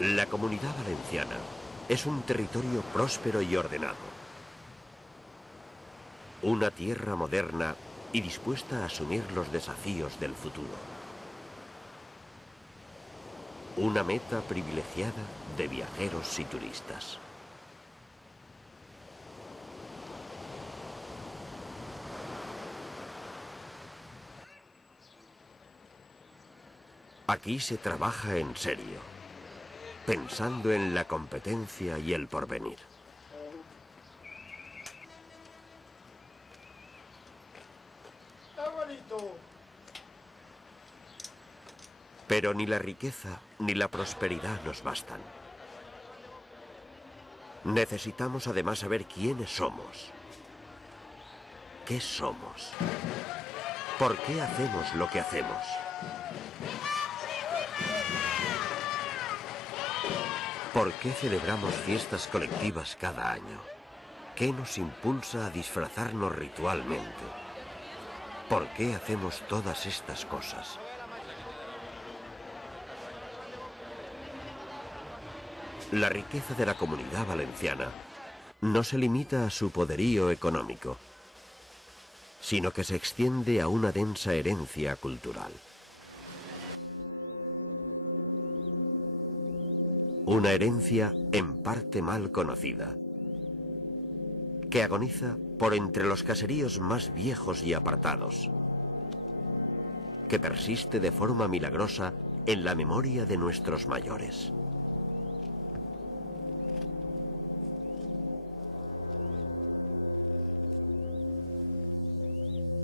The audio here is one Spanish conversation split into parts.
La Comunidad Valenciana es un territorio próspero y ordenado. Una tierra moderna y dispuesta a asumir los desafíos del futuro. Una meta privilegiada de viajeros y turistas. Aquí se trabaja en serio, pensando en la competencia y el porvenir. Pero ni la riqueza ni la prosperidad nos bastan. Necesitamos además saber quiénes somos. ¿Qué somos? ¿Por qué hacemos lo que hacemos? ¿Por qué celebramos fiestas colectivas cada año? ¿Qué nos impulsa a disfrazarnos ritualmente? ¿Por qué hacemos todas estas cosas? La riqueza de la Comunidad Valenciana no se limita a su poderío económico, sino que se extiende a una densa herencia cultural. Una herencia en parte mal conocida, que agoniza por entre los caseríos más viejos y apartados, que persiste de forma milagrosa en la memoria de nuestros mayores.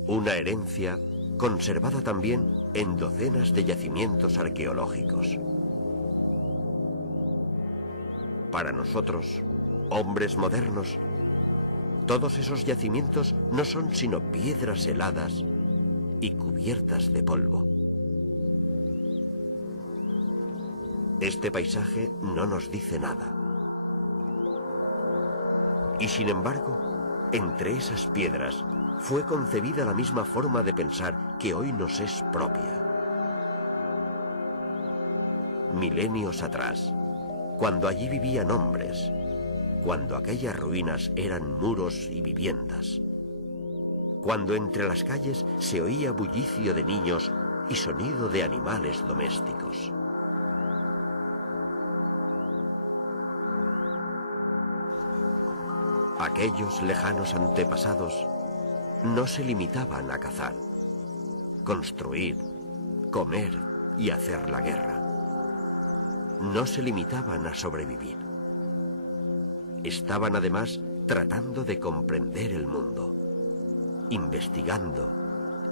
Una herencia conservada también en docenas de yacimientos arqueológicos. Para nosotros, hombres modernos, todos esos yacimientos no son sino piedras heladas y cubiertas de polvo. Este paisaje no nos dice nada. Y sin embargo, entre esas piedras fue concebida la misma forma de pensar que hoy nos es propia. Milenios atrás, cuando allí vivían hombres, cuando aquellas ruinas eran muros y viviendas, cuando entre las calles se oía bullicio de niños y sonido de animales domésticos. Aquellos lejanos antepasados no se limitaban a cazar, construir, comer y hacer la guerra. No se limitaban a sobrevivir. Estaban además tratando de comprender el mundo, investigando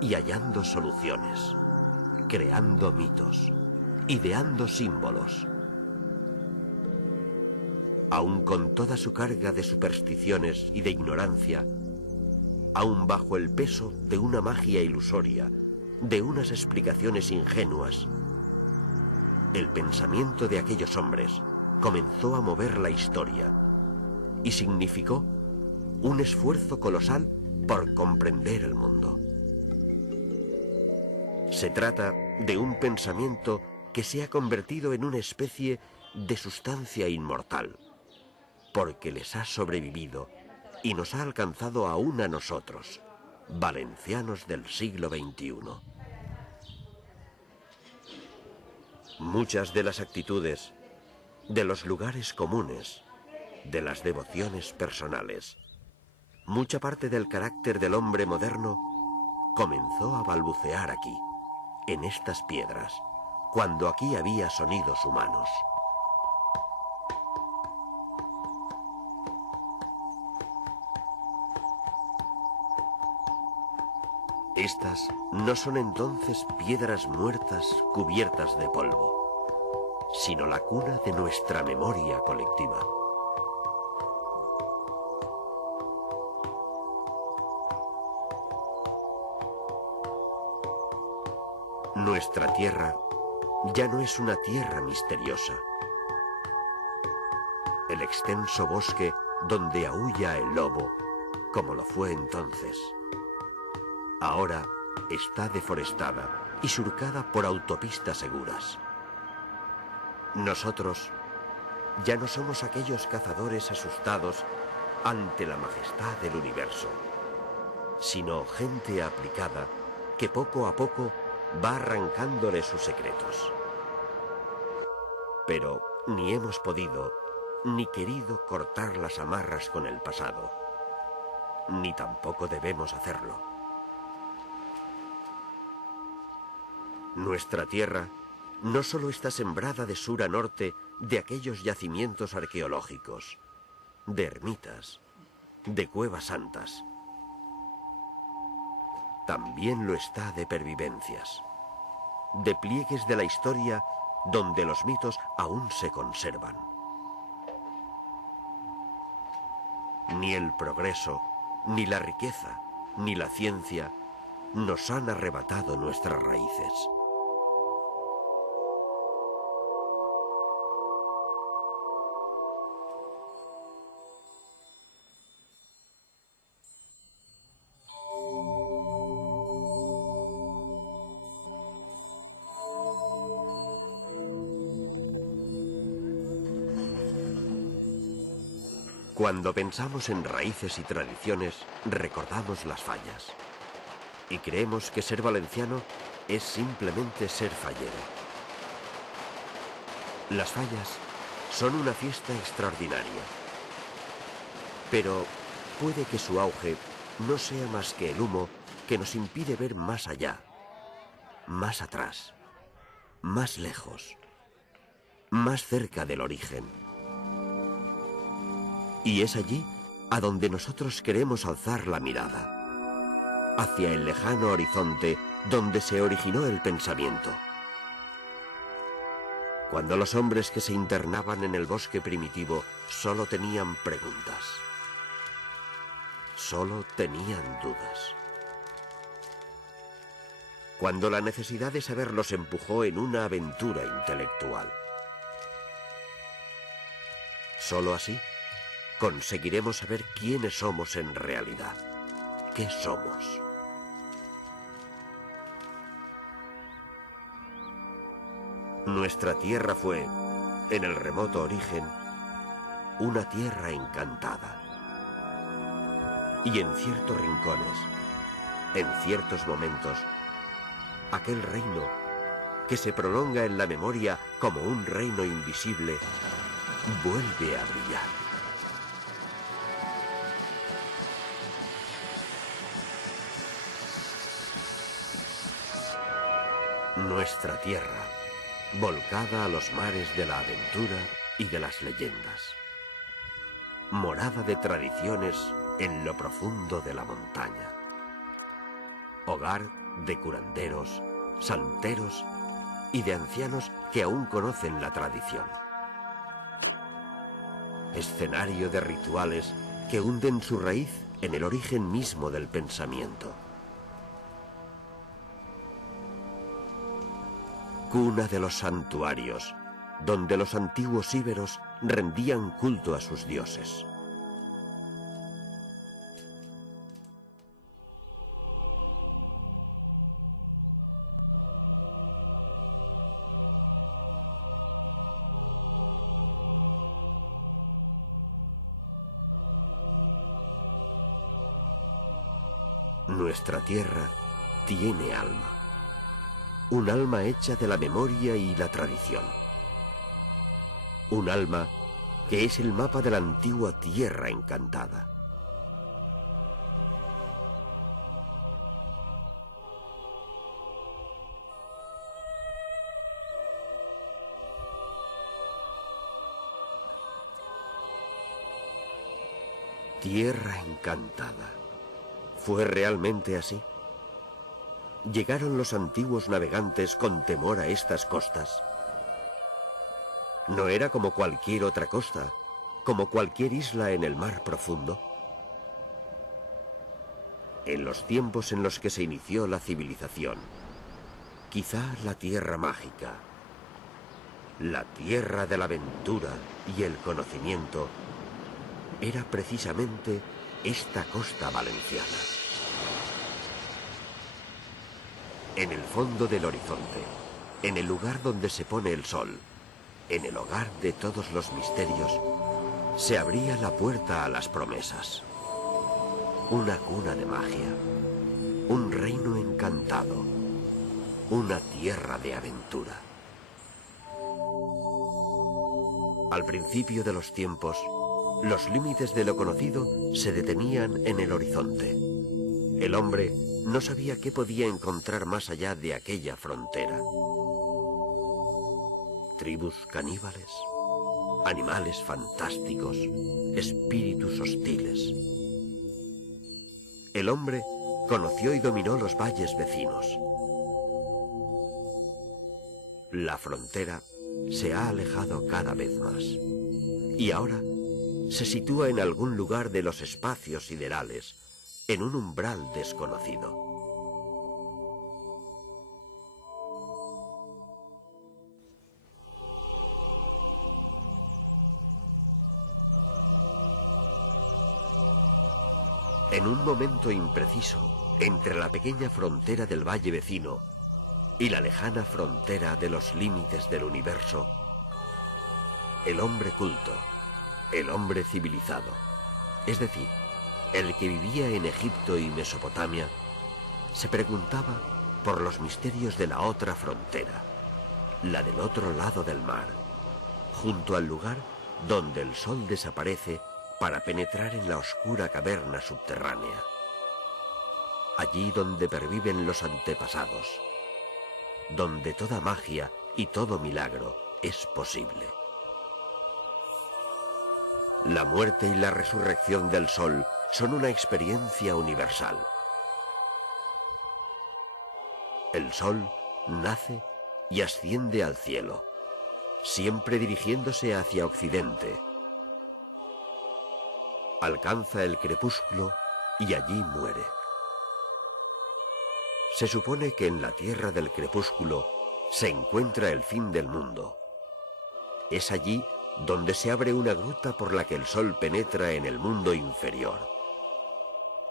y hallando soluciones, creando mitos, ideando símbolos. Aun con toda su carga de supersticiones y de ignorancia, aun bajo el peso de una magia ilusoria, de unas explicaciones ingenuas. El pensamiento de aquellos hombres comenzó a mover la historia y significó un esfuerzo colosal por comprender el mundo. Se trata de un pensamiento que se ha convertido en una especie de sustancia inmortal, porque les ha sobrevivido y nos ha alcanzado aún a nosotros, valencianos del siglo XXI. Muchas de las actitudes, de los lugares comunes, de las devociones personales, mucha parte del carácter del hombre moderno comenzó a balbucear aquí, en estas piedras, cuando aquí había sonidos humanos. Estas no son entonces piedras muertas cubiertas de polvo, sino la cuna de nuestra memoria colectiva. Nuestra tierra ya no es una tierra misteriosa. El extenso bosque donde aúlla el lobo, como lo fue entonces, ahora está deforestada y surcada por autopistas seguras. Nosotros ya no somos aquellos cazadores asustados ante la majestad del universo, sino gente aplicada que poco a poco va arrancándole sus secretos. Pero ni hemos podido ni querido cortar las amarras con el pasado, ni tampoco debemos hacerlo. Nuestra tierra no solo está sembrada de sur a norte de aquellos yacimientos arqueológicos, de ermitas, de cuevas santas. También lo está de pervivencias, de pliegues de la historia donde los mitos aún se conservan. Ni el progreso, ni la riqueza, ni la ciencia nos han arrebatado nuestras raíces. Cuando pensamos en raíces y tradiciones, recordamos las fallas. Y creemos que ser valenciano es simplemente ser fallero. Las fallas son una fiesta extraordinaria. Pero puede que su auge no sea más que el humo que nos impide ver más allá, más atrás, más lejos, más cerca del origen. Y es allí a donde nosotros queremos alzar la mirada, hacia el lejano horizonte donde se originó el pensamiento. Cuando los hombres que se internaban en el bosque primitivo solo tenían preguntas, solo tenían dudas. Cuando la necesidad de saber los empujó en una aventura intelectual. Solo así conseguiremos saber quiénes somos en realidad. ¿Qué somos? Nuestra tierra fue, en el remoto origen, una tierra encantada. Y en ciertos rincones, en ciertos momentos, aquel reino que se prolonga en la memoria como un reino invisible, vuelve a brillar. Nuestra tierra, volcada a los mares de la aventura y de las leyendas. Morada de tradiciones en lo profundo de la montaña. Hogar de curanderos, santeros y de ancianos que aún conocen la tradición. Escenario de rituales que hunden su raíz en el origen mismo del pensamiento. Cuna de los santuarios, donde los antiguos íberos rendían culto a sus dioses. Nuestra tierra tiene alma. Un alma hecha de la memoria y la tradición. Un alma que es el mapa de la antigua tierra encantada. Tierra encantada. ¿Fue realmente así? ¿Llegaron los antiguos navegantes con temor a estas costas? ¿No era como cualquier otra costa, como cualquier isla en el mar profundo? En los tiempos en los que se inició la civilización, quizá la tierra mágica, la tierra de la aventura y el conocimiento, era precisamente esta costa valenciana. En el fondo del horizonte, en el lugar donde se pone el sol, en el hogar de todos los misterios, se abría la puerta a las promesas. Una cuna de magia, un reino encantado, una tierra de aventura. Al principio de los tiempos, los límites de lo conocido se detenían en el horizonte. El hombre no sabía qué podía encontrar más allá de aquella frontera. Tribus caníbales, animales fantásticos, espíritus hostiles. El hombre conoció y dominó los valles vecinos. La frontera se ha alejado cada vez más y ahora se sitúa en algún lugar de los espacios siderales, en un umbral desconocido. En un momento impreciso, entre la pequeña frontera del valle vecino y la lejana frontera de los límites del universo, el hombre culto, el hombre civilizado, es decir, el que vivía en Egipto y Mesopotamia, se preguntaba por los misterios de la otra frontera, la del otro lado del mar, junto al lugar donde el sol desaparece para penetrar en la oscura caverna subterránea. Allí donde perviven los antepasados, donde toda magia y todo milagro es posible. La muerte y la resurrección del sol son una experiencia universal. El sol nace y asciende al cielo, siempre dirigiéndose hacia occidente. Alcanza el crepúsculo y allí muere. Se supone que en la tierra del crepúsculo se encuentra el fin del mundo. Es allí donde se abre una gruta por la que el sol penetra en el mundo inferior,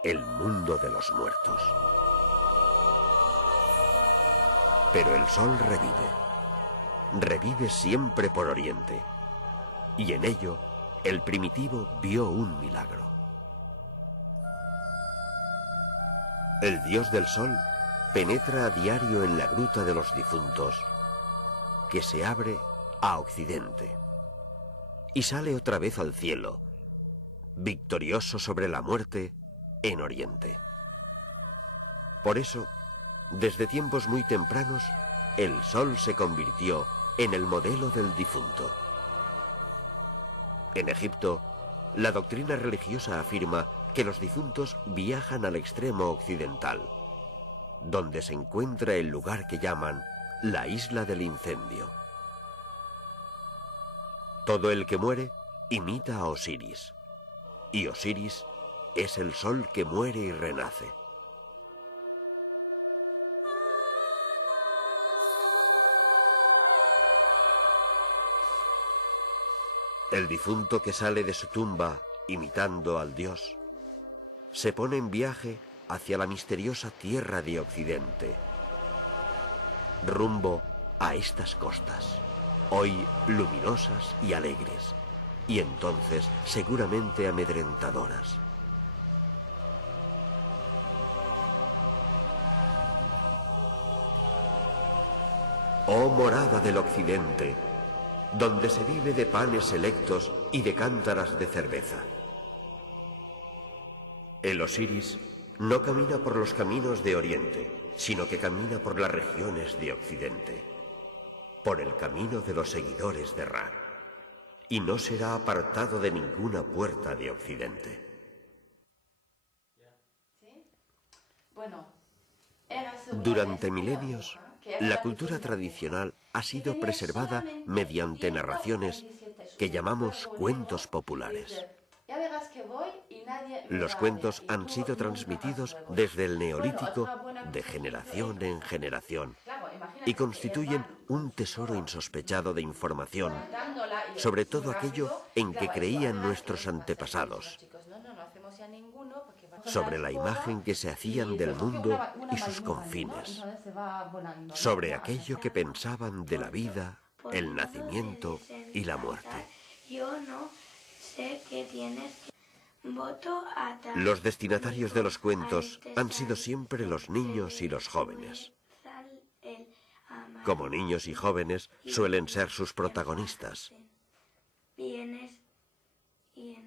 el mundo de los muertos. Pero el sol revive siempre por oriente, y en ello el primitivo vio un milagro. El dios del sol penetra a diario en la gruta de los difuntos, que se abre a occidente, y sale otra vez al cielo, victorioso sobre la muerte en oriente. Por eso, desde tiempos muy tempranos, el sol se convirtió en el modelo del difunto. En Egipto, la doctrina religiosa afirma que los difuntos viajan al extremo occidental, donde se encuentra el lugar que llaman la isla del incendio. Todo el que muere imita a Osiris, y Osiris Es el sol que muere y renace. El difunto que sale de su tumba, imitando al dios, se pone en viaje hacia la misteriosa tierra de Occidente, rumbo a estas costas, hoy luminosas y alegres, y entonces seguramente amedrentadoras. Oh morada del Occidente, donde se vive de panes selectos y de cántaras de cerveza. El Osiris no camina por los caminos de Oriente, sino que camina por las regiones de Occidente, por el camino de los seguidores de Ra, y no será apartado de ninguna puerta de Occidente. Durante milenios, la cultura tradicional ha sido preservada mediante narraciones que llamamos cuentos populares. Los cuentos han sido transmitidos desde el Neolítico de generación en generación y constituyen un tesoro insospechado de información sobre todo aquello en que creían nuestros antepasados, sobre la imagen que se hacían del mundo y sus confines, sobre aquello que pensaban de la vida, el nacimiento y la muerte. Los destinatarios de los cuentos han sido siempre los niños y los jóvenes. Como niños y jóvenes suelen ser sus protagonistas.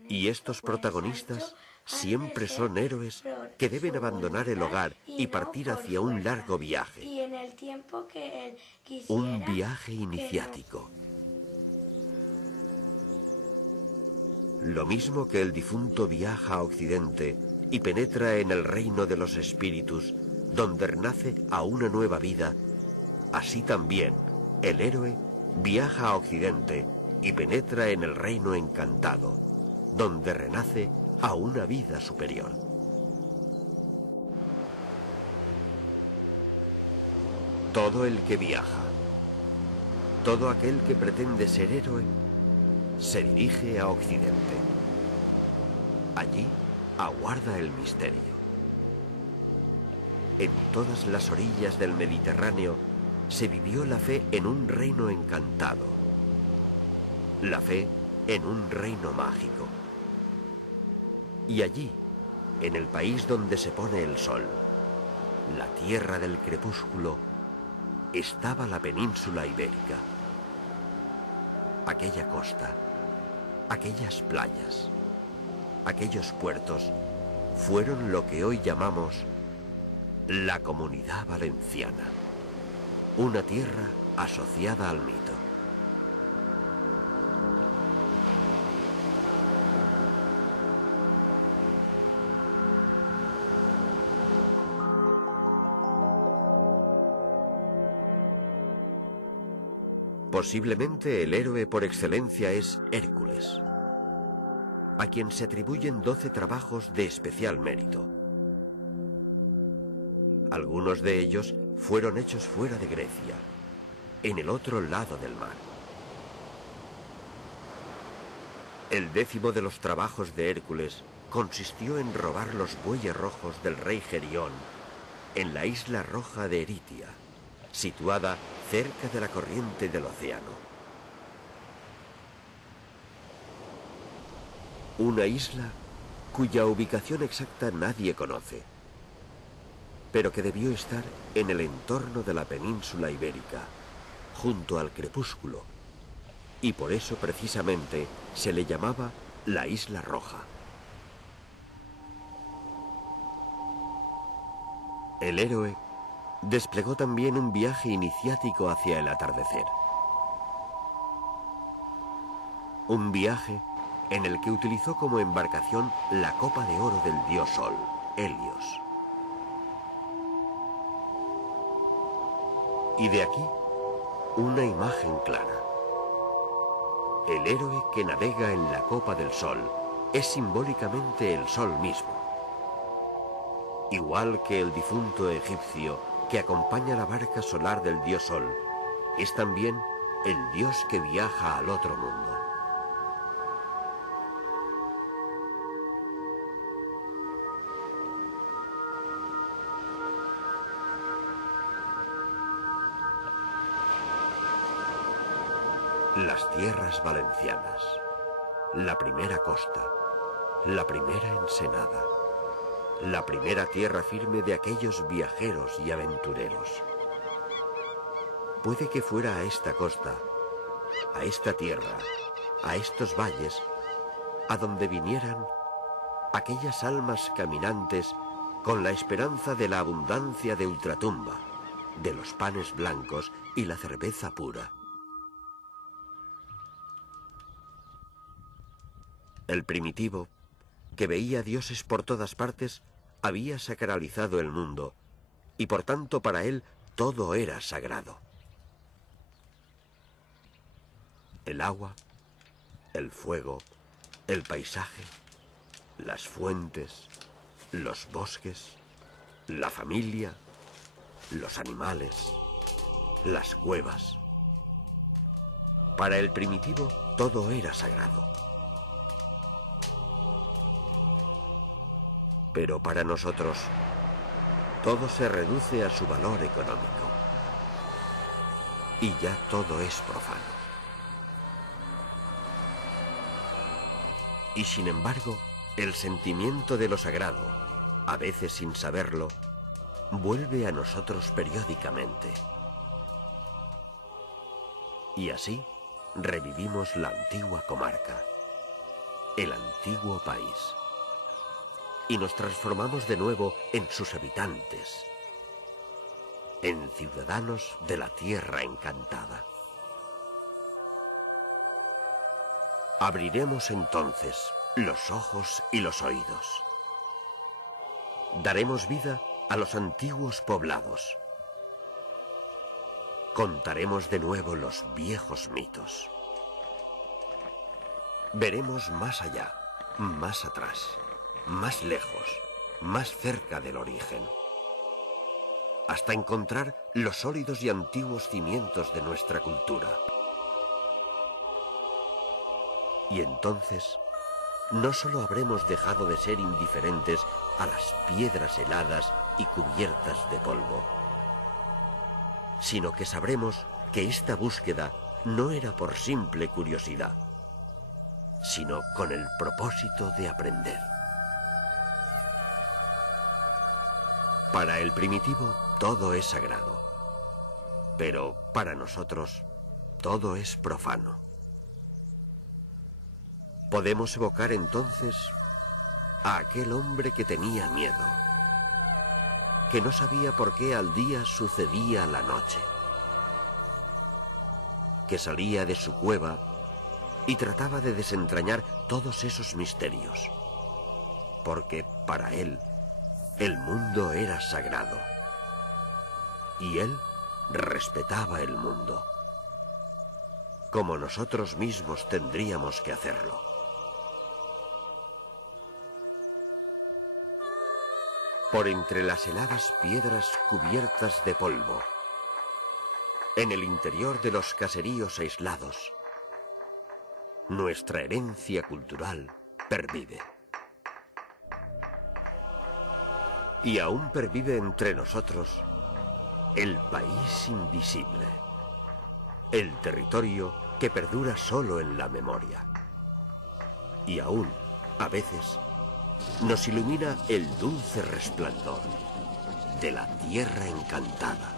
Y estos protagonistas siempre son héroes que deben abandonar el hogar y partir hacia un largo viaje. Un viaje iniciático. Lo mismo que el difunto viaja a Occidente y penetra en el reino de los espíritus, donde renace a una nueva vida, así también el héroe viaja a Occidente y penetra en el reino encantado, donde renace a una vida superior. Todo el que viaja, todo aquel que pretende ser héroe, se dirige a Occidente. Allí aguarda el misterio. En todas las orillas del Mediterráneo se vivió la fe en un reino encantado. La fe en un reino mágico. Y allí, en el país donde se pone el sol, la tierra del crepúsculo, estaba la península ibérica. Aquella costa, aquellas playas, aquellos puertos, fueron lo que hoy llamamos la Comunidad Valenciana, una tierra asociada al mito. Posiblemente el héroe por excelencia es Hércules, a quien se atribuyen 12 trabajos de especial mérito. Algunos de ellos fueron hechos fuera de Grecia, en el otro lado del mar. El 10º de los trabajos de Hércules consistió en robar los bueyes rojos del rey Gerión en la isla roja de Eritia, situada cerca de la corriente del océano. Una isla cuya ubicación exacta nadie conoce, pero que debió estar en el entorno de la península ibérica, junto al crepúsculo, y por eso precisamente se le llamaba la Isla Roja. El héroe desplegó también un viaje iniciático hacia el atardecer. Un viaje en el que utilizó como embarcación la copa de oro del dios Sol, Helios. Y de aquí, una imagen clara. El héroe que navega en la copa del Sol es simbólicamente el Sol mismo. Igual que el difunto egipcio que acompaña la barca solar del dios Sol, es también el dios que viaja al otro mundo. Las tierras valencianas, la primera costa, la primera ensenada, la primera tierra firme de aquellos viajeros y aventureros. Puede que fuera a esta costa, a esta tierra, a estos valles, a donde vinieran aquellas almas caminantes con la esperanza de la abundancia de ultratumba, de los panes blancos y la cerveza pura. El primitivo, que veía dioses por todas partes, había sacralizado el mundo, y por tanto para él todo era sagrado. El agua, el fuego, el paisaje, las fuentes, los bosques, la familia, los animales, las cuevas. Para el primitivo todo era sagrado. Pero para nosotros, todo se reduce a su valor económico. Y ya todo es profano. Y sin embargo, el sentimiento de lo sagrado, a veces sin saberlo, vuelve a nosotros periódicamente. Y así revivimos la antigua comarca, el antiguo país. Y nos transformamos de nuevo en sus habitantes, en ciudadanos de la tierra encantada. Abriremos entonces los ojos y los oídos. Daremos vida a los antiguos poblados. Contaremos de nuevo los viejos mitos. Veremos más allá, más atrás, más lejos, más cerca del origen, hasta encontrar los sólidos y antiguos cimientos de nuestra cultura. Y entonces, no solo habremos dejado de ser indiferentes a las piedras heladas y cubiertas de polvo, sino que sabremos que esta búsqueda no era por simple curiosidad, sino con el propósito de aprender. Para el primitivo todo es sagrado, pero para nosotros todo es profano. Podemos evocar entonces a aquel hombre que tenía miedo, que no sabía por qué al día sucedía la noche, que salía de su cueva y trataba de desentrañar todos esos misterios, porque para él el mundo era sagrado y él respetaba el mundo, como nosotros mismos tendríamos que hacerlo. Por entre las heladas piedras cubiertas de polvo, en el interior de los caseríos aislados, nuestra herencia cultural pervive. Y aún pervive entre nosotros el país invisible, el territorio que perdura solo en la memoria. Y aún, a veces, nos ilumina el dulce resplandor de la tierra encantada.